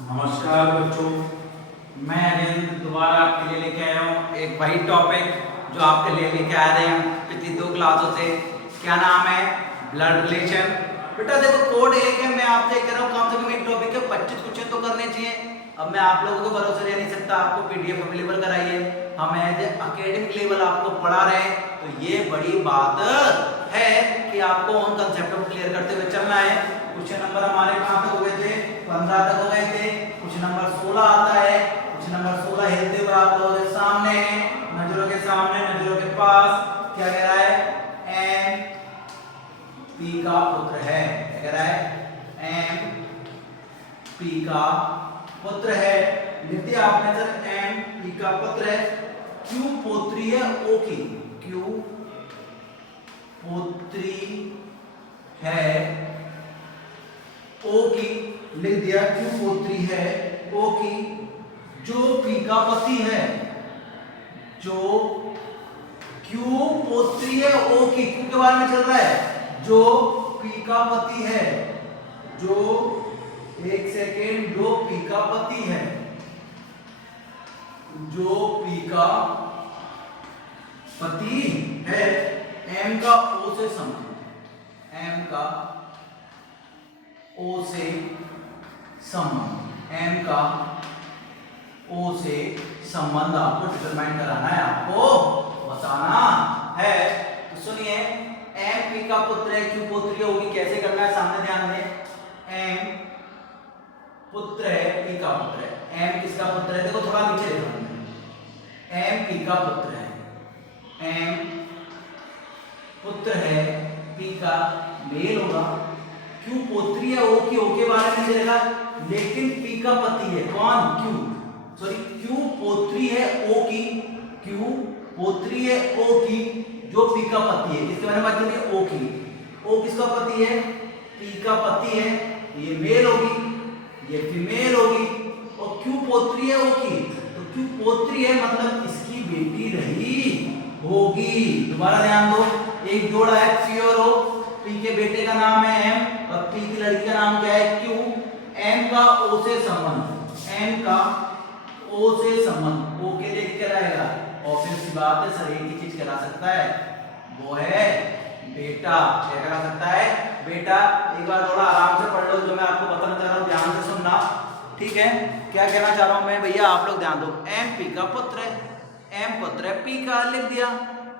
नमस्कार बच्चों, मैं अरविंद दोबारा आपके लिए लेके आया हूँ एक वही टॉपिक जो आपके लिए लेके आ रहे हैं पिछली 2 क्लासों से। क्या नाम है? Blood relation. बेटा देखो, कोड एक है, मैं आपसे कह रहा हूँ कम से कम एक टॉपिक के 25 क्वेश्चन तो करने चाहिए। अब मैं आप लोगों को भरोसा ले नहीं सकता, आपको पीडीएफ अवेलेबल कराइए, हम एज एकेडमिक लेवल आपको पढ़ा रहे हैं, तो ये बड़ी बात है कि आपको उन कंसेप्ट को क्लियर करते हुए चलना है। क्वेश्चन नंबर हमारे कहाँ तक हो गए थे? 15 तक हो गए थे। क्वेश्चन नंबर 16 आता है। क्वेश्चन नंबर 16 हिलते हुए आप लोगों के सामने है, नजरों के सामने, नजरों के पास। क्या कह रहा है? एम पी का पुत्र है। क्या कह रहा है? एम पी का पुत्र है। लिख दिया आपने सर, एम पी का पुत्र है। क्यू पोत्री है ओ की। क्यू पोत्री है ओ की। लिख दिया, क्यू पोत्री है ओ की, जो पी का पति है। जो क्यू पोत्री है ओ की, क्यू के बारे में चल रहा है, जो पी का पति है। जो एक सेकेंड, जो पी का पति है, जो पी का पति है। एम का ओ से संबंध, एम का ओ से संबंध, एम का ओ से संबंध आपको डिटरमाइन कराना है, आपको बताना है। तो सुनिए, एम पी का पुत्र है, क्यू पुत्री होगी, कैसे करना है सामने ध्यान दें। एम पुत्र है, पी का पुत्र है। एम किसका पुत्र है? देखो थोड़ा नीचे देखो, एम पी का पुत्र है। एम पुत्र है, पी का मेल होगा। क्यू पोत्री है ओ की, ओ के बारे में चलेगा, लेकिन पी का पति है कौन? क्यू। सॉरी, क्यू पोत्री है ओ की, क्यू पोत्री है ओ की, जो पी का पति है। किसके बारे में बात कर रही है? ओ की। ओ किसका पति है? पी का पति है। ये मेल होगी, ये फीमेल होगी, और क्यू पोत्री है ओ की, तो क्यू पोत्री है मतलब इसकी बेटी रही होगी। दोबारा ध्यान दो, एक जोड़ा है पी और ओ, पी के बेटे का नाम है एम और पी की लड़की का नाम क्या है? क्यू। एम का ओ से संबंध, एम का ओ से संबंध, ओ के लिए क्या रहेगा? ऑब्वियस सी बात है सर, एक ही चीज करा सकता है, वो है बेटा। क्या करा सकता है? बेटा। एक बार थोड़ा आराम से पढ़ लो, जो मैं आपको बताना चाह रहा हूँ ध्यान से सुनना, ठीक है? क्या कहना चाह रहा हूँ मैं भैया, आप लोग ध्यान दो। एम पी का पुत्र है, एम पुत्र है पी का, लिख दिया,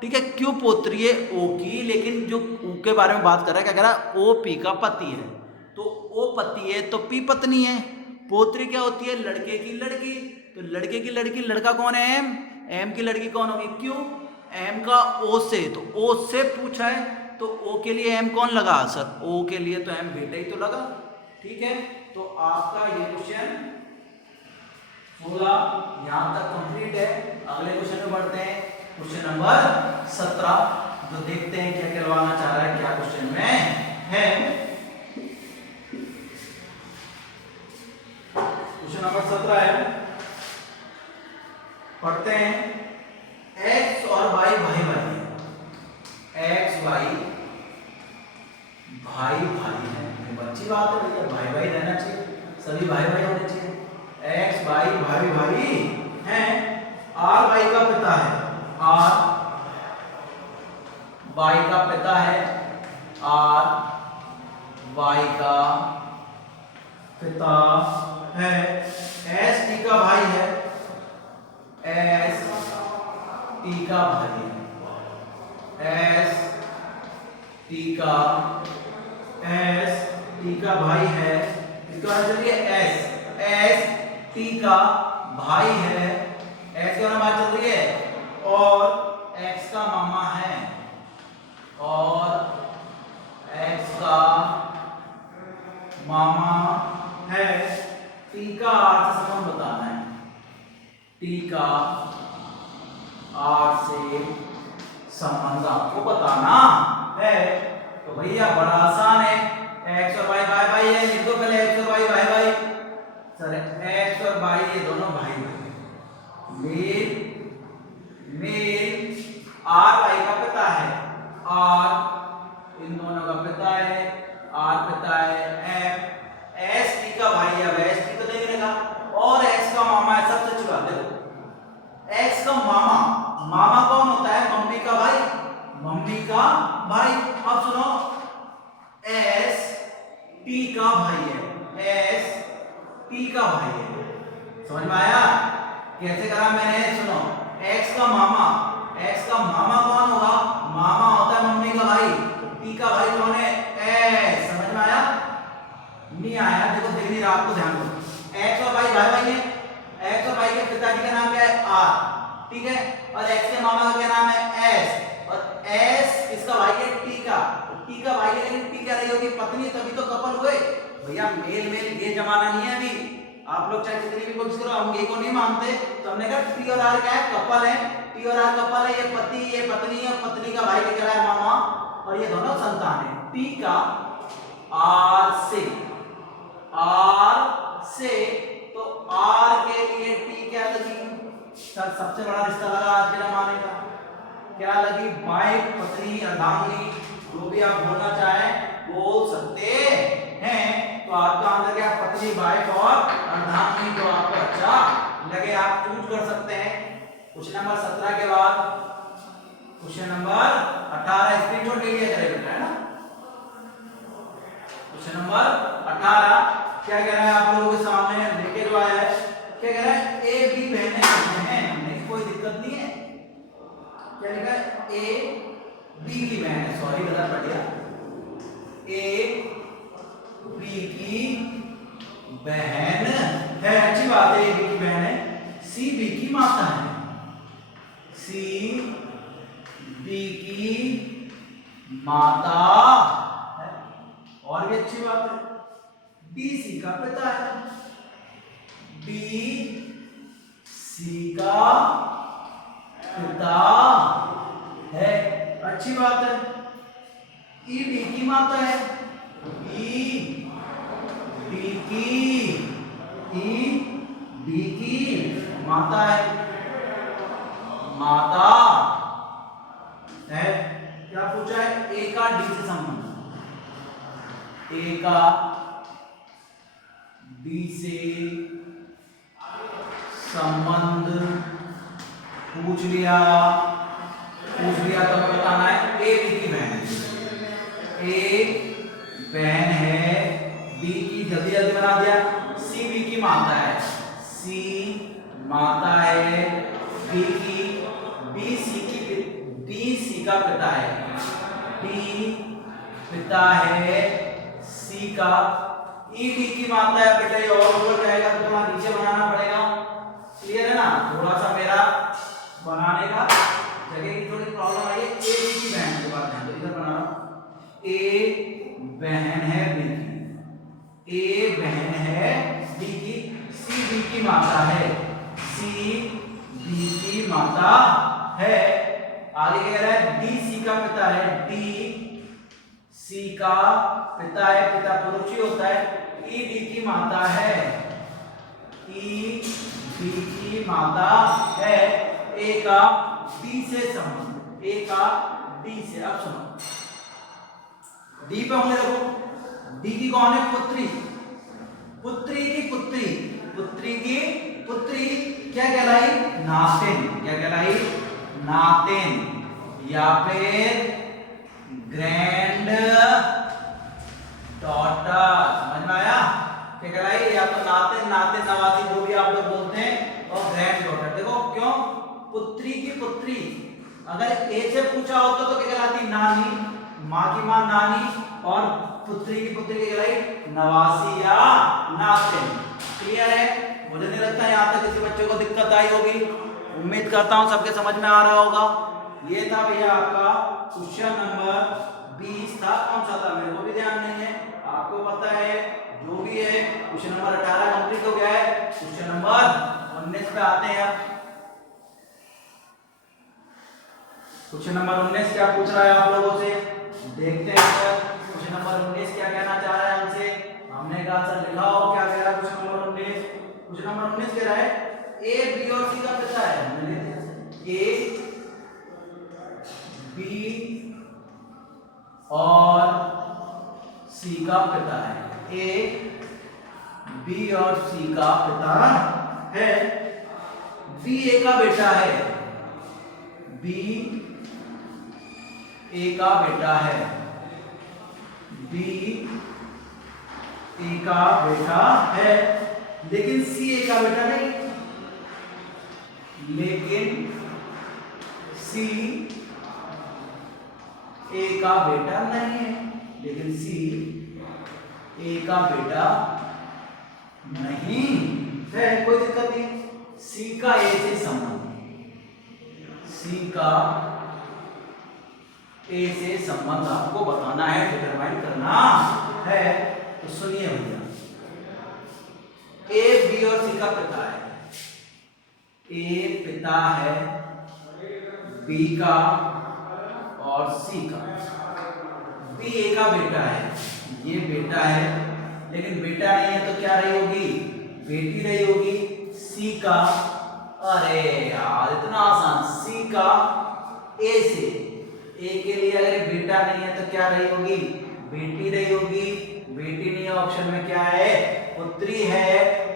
ठीक है। क्यों पोत्री है ओ की, लेकिन जो ओ के बारे में बात कर रहा है, क्या कह रहा है? ओ पी का पति है, तो ओ पति है तो पी पत्नी है। पोत्री क्या होती है? लड़के की लड़की, तो लड़के की लड़की, लड़का कौन है? एम। एम की लड़की कौन होगी? क्यों? एम का ओ से, तो ओ से पूछा है, तो ओ के लिए एम कौन लगा? सर ओ के लिए तो एम बेटा ही तो लगा, ठीक है। तो आपका ये क्वेश्चन 16 यहां तक कंप्लीट है। अगले क्वेश्चन में बढ़ते हैं, क्वेश्चन नंबर 17, जो देखते हैं क्या करवाना चाह रहा है, क्या क्वेश्चन में है। क्वेश्चन नंबर 17 है, पढ़ते हैं। एक्स और वाई भाई भाई है, एक्स वाई भाई भाई है, अच्छी बात है भैया, भाई भाई रहना चाहिए, सभी भाई भाई होने चाहिए। एक्स वाई भाई भाई हैं। आर वाई का पिता है, आर वाई का पिता है, आर वाई का पिता है। एस टी का भाई है, एस टी का भाई है, एस टी का, एस टी का भाई है। इसका चलिए एस, एस टी का भाई है, एस के बारे में बात चल रही है, और एक्स का मामा है, और एक्स का मामा है। टी का आर से संबंध बताना है, टी का आर से संबंध आपको बताना है। तो भैया बड़ा आसान है, एक्स और वाई भाई भाई है, लिख दो पहले एक्स और वाई भाई भाई। सर एक्स और वाई ये दोनों भाई भाई, मेल मेल, आर वाई का पिता है, आर इन दोनों का पिता है, आर पिता है, एम एस टी का भाई है, एस टी तो नहीं मिलेगा, का भाई है, एस पी का भाई है। समझ में आया कैसे करा मैंने? सुनो, एक्स का मामा, एक्स का मामा कौन होगा? मामा होता है मम्मी का भाई। पी का भाई कौन है? एस। समझ में आया? नहीं आया? देखो देख नहीं रहा, आपको ध्यान दो। एक्स और भाई भाई भाई है। एक्स और भाई के पिताजी का नाम क्या है? आर, ठीक है। और एक्स के मामा का क्या नाम है? एस। और एस किसका भाई है? टी का। टी का भाई है, लेकिन टी क्या रही होगी? पत्नी, तभी तो कपल हुए भैया। मेल मेल ये जमाना नहीं है अभी। आप लोग चाहे कितनी भी कोशिश करो, हम ये को नहीं मानते। तो हमने कहा टी और आर क्या है? कपल है। टी और आर कपल है। ये पति, ये पत्नी है। पत्नी का भाई क्या है? मामा। और ये दोनों संतान है। टी का आर से, आर से, तो आर के लिए टी क्या लगी? सर सबसे बड़ा रिश्ता लगा आज के जमाने का। क्या लगी? वाइफ, पत्नी, अर्धांगिनी, जो भी आप बोलना चाहें बोल सकते हैं। तो आपका आंसर क्या? पत्नी, वाइफ और अर्धांगिनी। तो आपको अच्छा लगे आप चूज कर सकते हैं। क्वेश्चन नंबर 17 के बाद क्वेश्चन नंबर 18 स्क्रीनशॉट ले लिया करें बेटा, है ना? क्वेश्चन नंबर 18 क्या कह रहा है आप लोगों के सामने लेके जो आया है? क्या कह रहा है? ए बी बहनें हैं, नहीं कोई दिक्कत नहीं है। क्या लिखा है? ए बी की बहन है, सॉरी गलत पढ़ गया। ए बी की बहन है, अच्छी बात है, ए बी की बहन है। सी बी की माता है, सी बी की माता है, और भी अच्छी बात है। डी सी का पिता है, डी सी का पिता है, अच्छी बात है। ई डी की माता है, ई डी की माता है, माता है। क्या पूछा है? ए का डी से संबंध, ए का डी से संबंध पूछ लिया तो बताना है ए बी की बहन है, ए बहन है, बी की जल्दी जल्दी बना दिया। सी बी की माता है, सी माता है, बी की, बी सी का पिता है, डी पिता है सी का। ई डी की माता है बेटा, ये और ऊपर जाएगा तो तुम्हारा नीचे बनाना पड़ेगा। क्लियर है ना? थोड़ा सा मेरा बनाने का जगह की थोड़ी प्रॉब्लम आई है। ए बी की बहन के बाद ध्यान दो, इधर बना रहा हूं। ए बहन है बी की, ए बहन है बी की, सी बी की माता है, सी बी की माता है। आगे कह रहा है डी सी का पिता है, डी सी का पिता है, पिता पुरुष ही होता है। ई डी की माता है, ई डी की माता है। ए का डी से संबंध, ए का डी से। अब सुनो, डी पे हमने देखो, डी की कौन है? पुत्री, पुत्री की पुत्री, पुत्री की पुत्री क्या कहलाई? नातिन। क्या कहलाई? नातिन, या फिर ग्रैंड डॉटर। समझ में आया? क्या कहलाई? या तो नातिन, नातिन नवासी, जो भी आप लोग बोलते हैं, और ग्रैंड डॉटर। देखो क्यों? पुत्री की पुत्री, अगर ए से पूछा होता तो क्या कहलाती? नानी, माँ की माँ नानी, और पुत्री की पुत्री क्या कहलाई? नवासी या नातिन। क्लियर है? मुझे नहीं लगता यहाँ तक किसी बच्चे को दिक्कत आई होगी। उम्मीद करता हूँ सबके समझ में आ रहा होगा। ये था भैया आपका क्वेश्चन नंबर 20 था। कौन सा था मेरे को भी ध्यान नहीं है, आपको पता है। जो भी है क्वेश्चन नंबर 18 कंप्लीट हो गया है। क्वेश्चन नंबर 19 पे आते हैं। क्वेश्चन नंबर 19 क्या पूछ रहा है आप लोगों से, देखते हैं। क्वेश्चन नंबर 19 क्या कहना चाह रहा है हमसे? हमने कहा सर लिखा हो क्या कह रहा है क्वेश्चन नंबर 19। क्वेश्चन नंबर 19 कह रहा है ए बी और सी का पिता है। हमने लिख दिया ए बी और सी का पिता है, ए बी और सी का पिता है। बी ए का बेटा है, बी ए का बेटा है, बी ए का बेटा है, लेकिन सी ए का बेटा नहीं, लेकिन सी ए का बेटा नहीं है, लेकिन सी ए का बेटा नहीं है, कोई दिक्कत नहीं। सी का ए से संबंध, सी का ए से संबंध आपको बताना है, डिटरमाइन करना है। तो सुनिए भैया, ए बी और सी का पिता है, ए पिता है बी का और सी का, बी ए का बेटा है, ये बेटा है, लेकिन बेटा नहीं है तो क्या रही होगी, बेटी रही होगी। सी का, अरे यार इतना आसान, सी का ए से, ए के लिए अगर बेटा नहीं है तो क्या रही होगी, बेटी रही होगी, बेटी नहीं है ऑप्शन में क्या है, पुत्री है,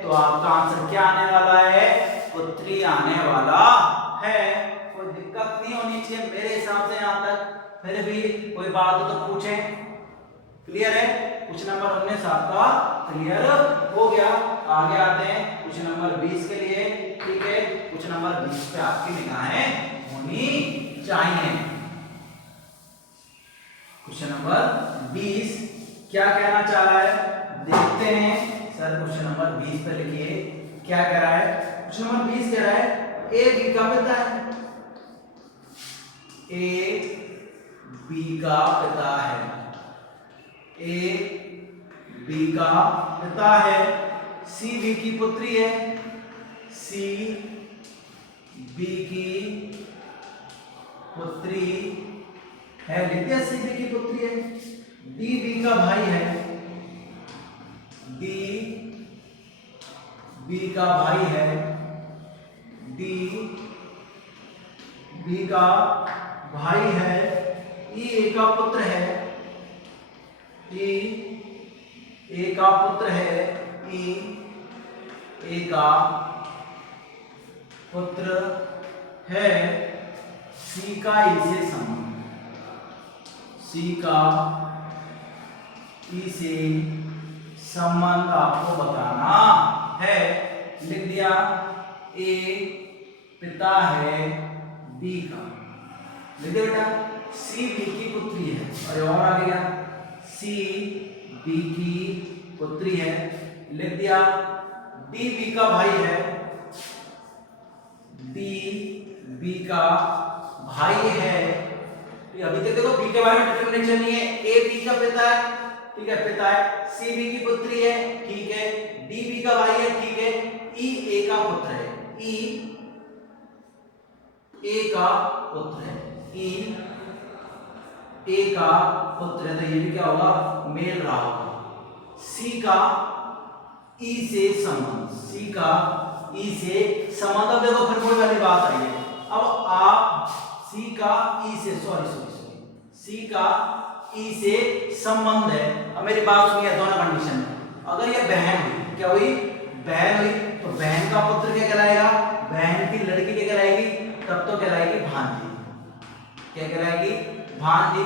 तो आपका आंसर क्या आने वाला है, पुत्री आने वाला है। कोई दिक्कत नहीं होनी चाहिए मेरे हिसाब से यहाँ तक, फिर भी कोई बात हो तो पूछें। क्लियर है, कुछ नंबर 19 आपका क्लियर हो गया। आगे आते हैं कुछ नंबर 20 के लिए, ठीक है, कुछ नंबर 20 पे आपकी निगाहें होनी चाहिए। क्वेश्चन नंबर 20 क्या कहना चाह रहा है, देखते हैं। सर क्वेश्चन नंबर 20 पे लिखिए क्या कह रहा है। क्वेश्चन नंबर 20 कह रहा है ए बी का पिता है, ए बी का पिता है, ए बी का पिता है, सी बी की पुत्री है, सी बी की पुत्री है, लिख दिया, सी बी की पुत्री है, डी बी का भाई है, डी बी का भाई है, डी बी का भाई है, ई ए का पुत्र है, ई ए का पुत्र है, ई ए का पुत्र है, सी का ई से संबंध, सी का ई से संबंध आपको बताना है। लिख दिया, ए पिता है बी का, लिख दिया बेटा, सी बी की पुत्री है, अरे और आ गया, सी बी की पुत्री है, लिख दिया, डी बी का भाई है, डी बी का भाई है, अभी तक देखो बी के बारे में डिटरमिनेशन नहीं है, ए बी का पिता है, ठीक है, पिता है, सी बी की पुत्री है, ठीक है, डी बी का भाई है, ठीक है, ई ए का पुत्र है, ई ए का पुत्र है, ई ए का पुत्र है, तो ये भी क्या होगा, मेल रहा होगा। सी का ई से संबंध, सी का ई से संबंध, अब देखो फिर कोई वाली बात आई है, अब आप सी का ई से, सॉरी सी का ई से संबंध है। अब मेरी बात सुनिए, दोनों कंडीशन में, अगर ये बहन हुई, क्या हुई, बहन हुई, तो बहन का पुत्र क्या कहलाएगा, बहन की लड़की क्या कहलाएगी, तब तो कहलाएगी भांजी, क्या कहलाएगी, भांजी।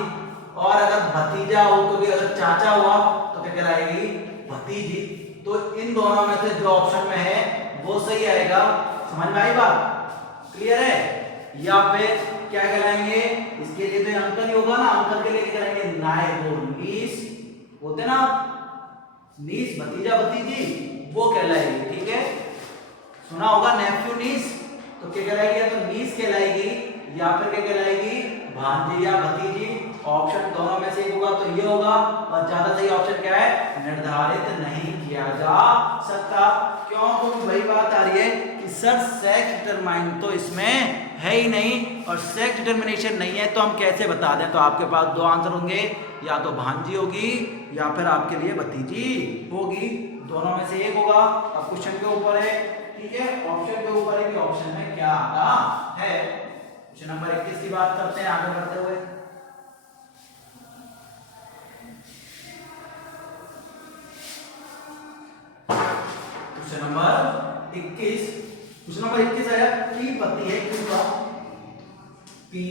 और अगर भतीजा हो, क्योंकि अगर चाचा हुआ तो क्या कहलाएगी, भतीजी। तो इन दोनों में से जो ऑप्शन में है वो सही आएगा। समझ में आई बात, क्लियर है। या फिर क्या कहलाएंगे, इसके लिए तो अंकल ही होगा ना, अंकल के लिए क्या करेंगे, नायब नीस होते ना, नीस भतीजा भतीजी, वो कहलाएगी, ठीक है, सुना होगा नेफ्यू नीस, तो क्या कहलाएगी, या तो नीस कहलाएगी या फिर क्या कहलाएगी, भांजी या भतीजी। ऑप्शन दोनों में से एक होगा तो ये होगा, और ज्यादा सही ऑप्शन क्या है, निर्धारित नहीं किया जा सकता। क्यों, क्योंकि वही बात आ रही है कि सर सेक्स डिटरमाइन तो इसमें है ही नहीं, और सेक्स डिटरमिनेशन नहीं है तो हम कैसे बता दें। तो आपके पास दो आंसर होंगे, या तो भांजी होगी या फिर आपके लिए भतीजी होगी, दोनों में से एक होगा। अब क्वेश्चन के ऊपर है, ठीक है, ऑप्शन के ऊपर है कि ऑप्शन में क्या आता है। क्वेश्चन नंबर 21 की बात करते हैं आगे बढ़ते हुए। क्वेश्चन नंबर 21, क्वेश्चन नंबर 21 आया, पी पति है क्यू का, पी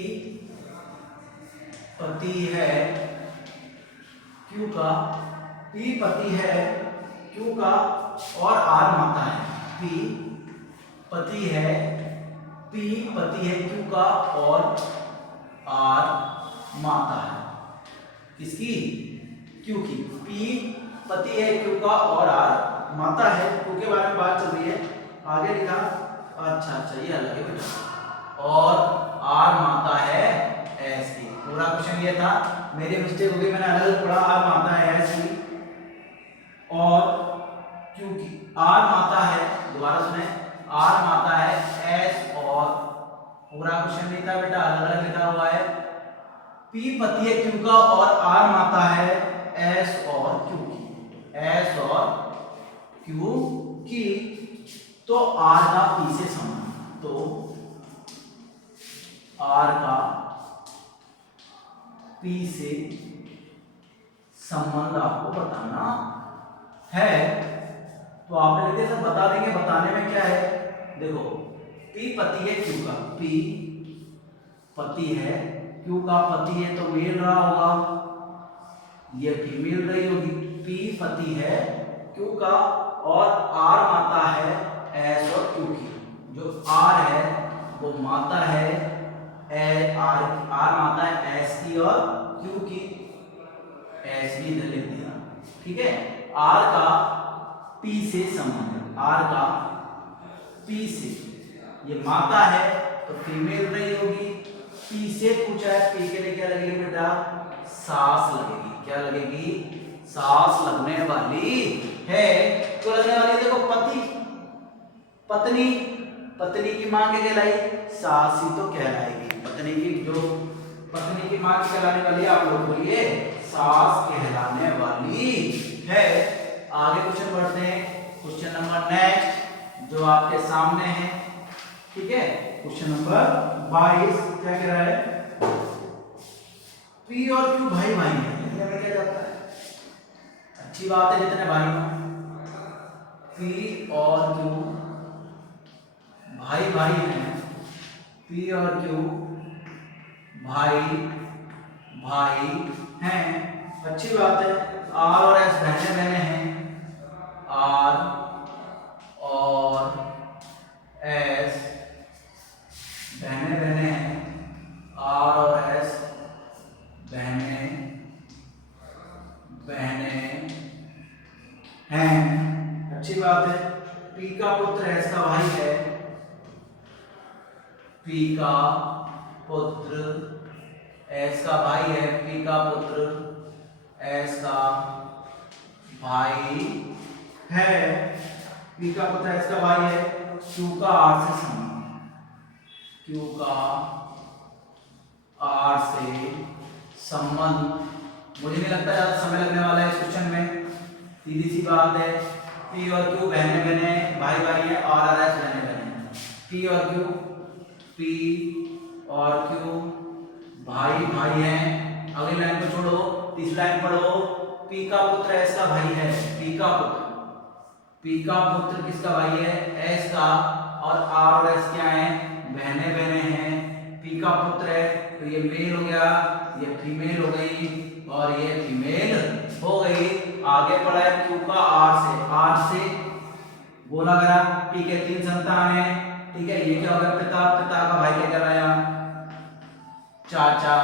पति है क्यू का, पी पति है क्यू का और आर माता है। पी पति है, पी पति है क्यू का और आर माता है किसकी? क्यू की। पी पति है क्यू का और आर माता है। क्यू के बारे में बात चल रही है, आगे लिखा। अच्छा ये अलग है बेटा। और आर माता है एस की। पूरा क्वेश्चन ये था, मेरी मिस्टेक हो गई, मैंने अलग पढ़ा। आर माता है एस की और क्यू की। आर माता है, दोबारा सुने, आर माता है एस और, पूरा क्वेश्चन नहीं था बेटा, अलग अलग लिखा हुआ है। पी पति है क्यू का और आर माता है एस और क्यू की। एस और क्यू की। तो आर का पी से संबंध, तो आर का पी से संबंध आपको बताना है। तो आपने लिखे सब बता देंगे। बताने में क्या है, देखो पी पति है क्यू का, पी पति है क्यू का, पति है तो मेल रहा होगा, ये फीमेल रही होगी। पी पति है क्यू का और आर माता है एस और क्यू की। जो आर है वो माता है आर माता है एस की और क्यू की। एस भी इधर लिख दिया, ठीक है। आर का पी से संबंध, आर का पी से, ये माता है तो फीमेल रही होगी। पी से पूछा है, पी के लिए क्या लगेगी बेटा? सास लगेगी। क्या लगेगी? सास लगने वाली है। तो लगने वाली, देखो पति पत्नी, पत्नी की मां क्या कहलाई? सास ही तो कहलाएगी। पत्नी की जो पत्नी की मां कहलाने वाली, आप लोग बोलिए सास कहलाने वाली है। आगे क्वेश्चन बढ़ते हैं। क्वेश्चन नंबर नेक्स्ट जो आपके सामने है, ठीक है। क्वेश्चन नंबर 22 क्या कह रहा है? पी और क्यू भाई भाई है, लिखने में क्या जाता है? अच्छी बात है, जितने भाई हो। पी और क्यू भाई भाई हैं, पी और क्यू भाई भाई हैं, अच्छी बात है। आर और एस बहने बहने हैं, आर और एस बहने बहने हैं, आर और एस बहने बहने हैं, अच्छी बात है। पी का पुत्र एस का भाई है, पी का पुत्र एस का भाई है, पी का पुत्र एस का भाई है, पी का पुत्र एस का भाई है। क्यू का आर से संबंध, क्यू का आर से संबंध, मुझे नहीं लगता ज्यादा समय लगने वाला है इस क्वेश्चन में, सीधी सी बात है। पी और क्यू बहने बहने भाई भाई है, आर एस बहने बहने। पी और क्यू, पी और क्यू भाई भाई हैं। अगली लाइन को छोड़ो, तीसरी लाइन पढ़ो। पी का पुत्र एस का भाई है, पी का पुत्र, पी का पुत्र किसका भाई है? एस का। और आर और एस क्या है? बहने बहने हैं। पी का पुत्र है तो ये मेल हो गया, ये फीमेल हो गई और ये फीमेल हो गई। आगे पढ़ा है क्यू का आर से बोला गया। पी के 3 संतान है, ठीक है। ये क्या होगा? पिता, पिता का भाई क्या कहलाया? चाचा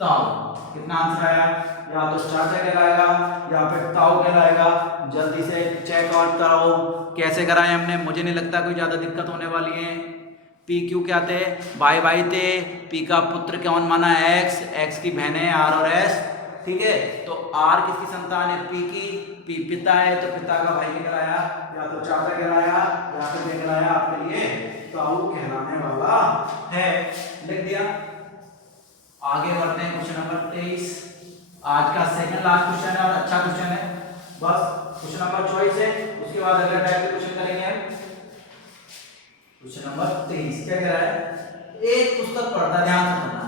ताऊ। कितना आंसर आया? या तो चाचा कहलाएगा या फिर ताऊ कहलाएगा। जल्दी से चेक आउट करो कैसे कराए हमने, मुझे नहीं लगता कोई ज्यादा दिक्कत होने वाली है। पी क्यू क्या थे? भाई भाई थे। पी का पुत्र कौन माना? एक्स, एक्स की बहनें आर और एस, ठीक है। तो आर किसकी संतान है? पी की। पी पिता है तो पिता का भाई कहलाया, या तो चाचा कहलाया या फिर कहलाया आपके लिए ताऊ कहलाने वाला है। लिख दिया। आगे बढ़ते हैं क्वेश्चन नंबर 23। आज का सेकंड लास्ट क्वेश्चन है और अच्छा क्वेश्चन है। बस क्वेश्चन नंबर 24 है, उसके बाद अगला टाइप के क्वेश्चन करेंगे हम। क्वेश्चन नंबर 23 क्या कह रहा है? एक पुस्तक पढ़ता, ध्यान से पढ़ना।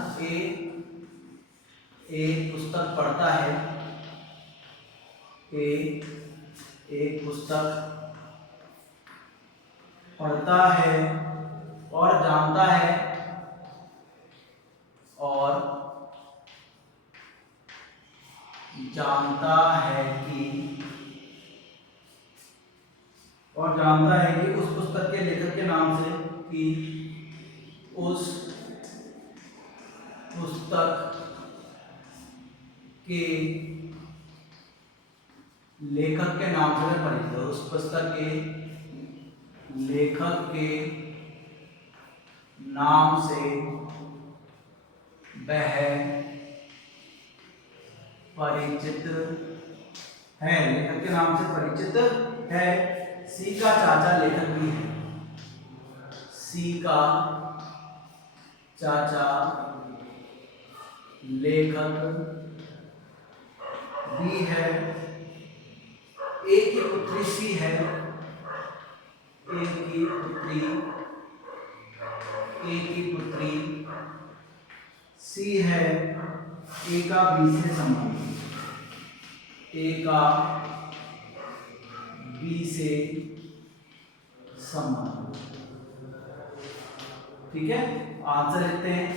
एक पुस्तक पढ़ता है, एक पुस्तक पढ़ता है और जानता है कि पुस्तक के लेखक के नाम से कि उस पुस्तक के लेखक के नाम से मैं परिचित हूं। उस पुस्तक के लेखक के नाम से वह परिचित है। लेखक के नाम से परिचित है। सी का चाचा लेखक भी है। सी का चाचा लेखक भी है। ए की पुत्री सी है। ए की पुत्री सी है। ए का बी से संबंध। ए का बी से संबंध। ठीक है, आंसर लिखते हैं।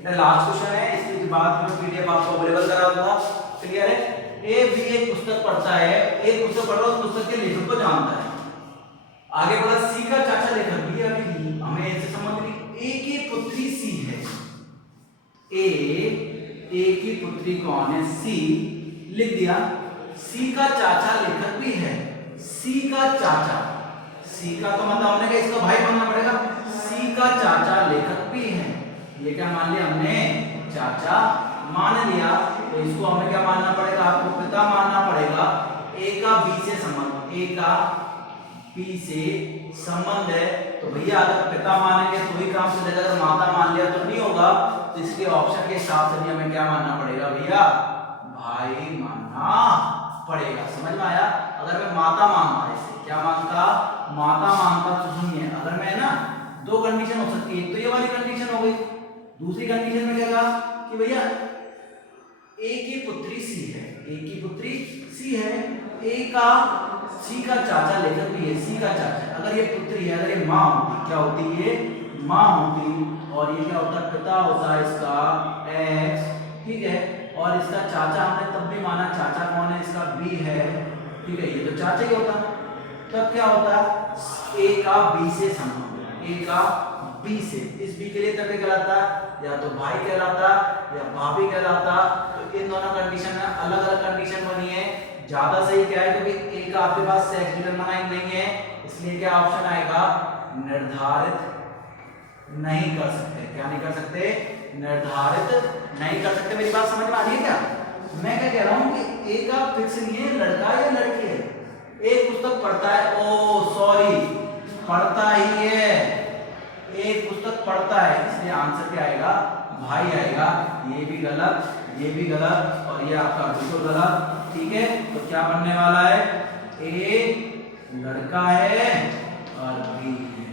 ये लास्ट क्वेश्चन है, इसके बाद में पीडीएफ आपको अवेलेबल करा दूंगा। क्लियर है? ए भी एक पुस्तक पढ़ता है। एक पुस्तक पढ़ रहा है, उस पुस्तक के लेखक को जानता है। आगे बढ़ा, सी का चाचा लेखक भी है। अभी हमें इससे संबंध नहीं। ए की पुत्री सी है। ए की पुत्री कौन है? सी। लिख दिया। सी का चाचा लेखक भी है। सी का चाचा, सी का तो मतलब हमने कहा इसका भाई मानना पड़ेगा। सी का चाचा लेखक भी है। ये क्या मान लिया हमने? चाचा मान लिया। तो इसको हमें क्या मानना पड़ेगा? आपको पिता मानना पड़ेगा। ए का बी से संबंध। ए का बी से संबंध है तो भैया अगर पिता मानेंगे तो ही काम चलेगा, अगर माता मान लिया तो नहीं होगा। तो इसके ऑप्शन के हिसाब से भी हमें क्या मानना पड़ेगा भैया? भाई मानना पड़ेगा। समझ में आया? अगर मैं माता मानता, इसे क्या मानता? माता मानता। तो सुनिए, अगर मैं ना, दो कंडीशन हो सकती है। एक तो ये वाली कंडीशन हो गई। दूसरी कंडीशन में क्या कहा कि भैया ए की पुत्री सी है। ए की पुत्री सी है। ए का सी का चाचा लेखक भी है। सी का चाचा, अगर ये पुत्री है, अगर ये माँ होती, क्या होती? ये माँ होती। और ये क्या होता? पिता होता है इसका एक्स। ठीक है, और इसका चाचा हमने तब भी माना। चाचा कौन है? इसका बी है। ठीक है, ये तो चाचा ही होता। तब क्या होता? ए का बी से संबंध। ए का बी से, इस बी के लिए तब कहलाता या तो भाई कहलाता या भाभी कहलाता। तो इन दोनों कंडीशन में अलग अलग कंडीशन बनी है। ज्यादा सही क्या है? क्योंकि ए का आपके पास सेक्स डिटरमाइंड नहीं है, इसलिए क्या ऑप्शन आएगा? निर्धारित नहीं कर सकते। क्या नहीं कर सकते? निर्धारित नहीं कर सकते। मेरी बात समझ में आ रही है क्या? मैं क्या कह रहा हूं कि ए का फिक्स नहीं है, लड़का या लड़की है। एक पुस्तक पढ़ता है, ओ सॉरी, पढ़ता ही है। एक पुस्तक पढ़ता है, इसलिए आंसर क्या आएगा? भाई आएगा। ये भी गलत, ये भी गलत, और ये आपका बिल्कुल गलत। ठीक है, तो क्या बनने वाला है? ए लड़का है और बी है।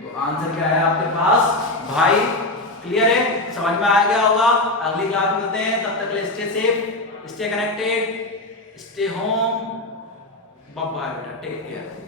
तो आंसर क्या है आपके पास? भाई। क्लियर है? समझ में आ गया होगा। अगली क्लास में मिलते हैं, तब तक के लिए stay safe, stay connected, stay home. Bye bye बेटा, टेक केयर।